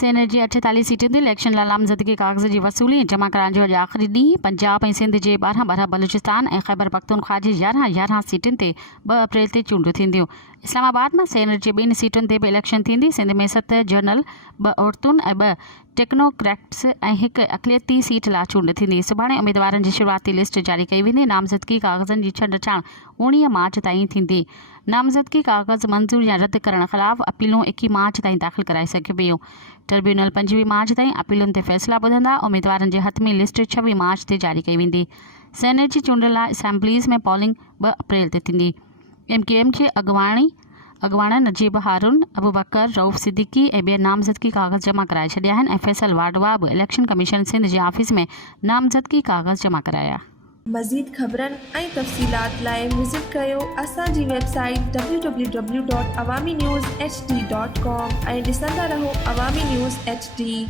सेनेट जी 48 सीटुनि ते इलेक्शन लाइ नामज़दगी कागज़ जी वसूली जमा कराइण जो अॼु आख़िरी ॾींहुं। पंजाब ऐं सिंध जे 12 बलूचिस्तान ऐं ख़ैबर पख्तूनख्वा जी 11 सीटुनि ते 2 अप्रैल ते चूंडूं थींदियूं। इस्लामाबाद में सेनेट जे 2 सीटुनि ते बि इलेक्शन थींदी। सिंध में 7 जनरल, 2 औरतुनि ऐं 2 टेक्नोक्रेट्स ऐं 1 अक़लियती सीट लाइ चूंड थींदी। सुभाणे उम्मीदवारनि जी शुरूआती लिस्ट जारी कई वेंदी। नामज़दगी कागज़नि जी छंड-छाण 19 मार्च ताईं थींदी। नामज़दगी कागज़ मंज़ूर या रद्द करण ख़िलाफ़ अपीलूं 21 मार्च ताईं दाख़िल कराए सघिबियूं। ट्रिब्यूनल 25 मार्च ताईं अपीलुनि ते फ़ैसिला ॿुधंदा। उम्मीदवारनि जे हथमी लिस्ट 26 मार्च ते जारी कई वेंदी। सेनेट जी चूंड लाइ असेंबलीज़ में पोलिंग 2 अप्रैल ते थींदी। MKM जे अॻवान नजीब हारून, अबूबकर, रऊफ़ सिद्दीकी ऐं ॿियनि नामज़दगी कागज़ जमा कराए छॾिया आहिनि ऐं फैसल वाडवा बि इलेक्शन कमीशन सिंध जे ऑफिस में नामज़दगी कागज़ जमा कराया। मज़ीद ख़बरनि ऐं तफ़सीलात लाइ विज़िट कयो असांजी वेबसाइट www.awamiNewsHD.com ऐं ॾिसंदा रहो अवामी न्यूज़ HD।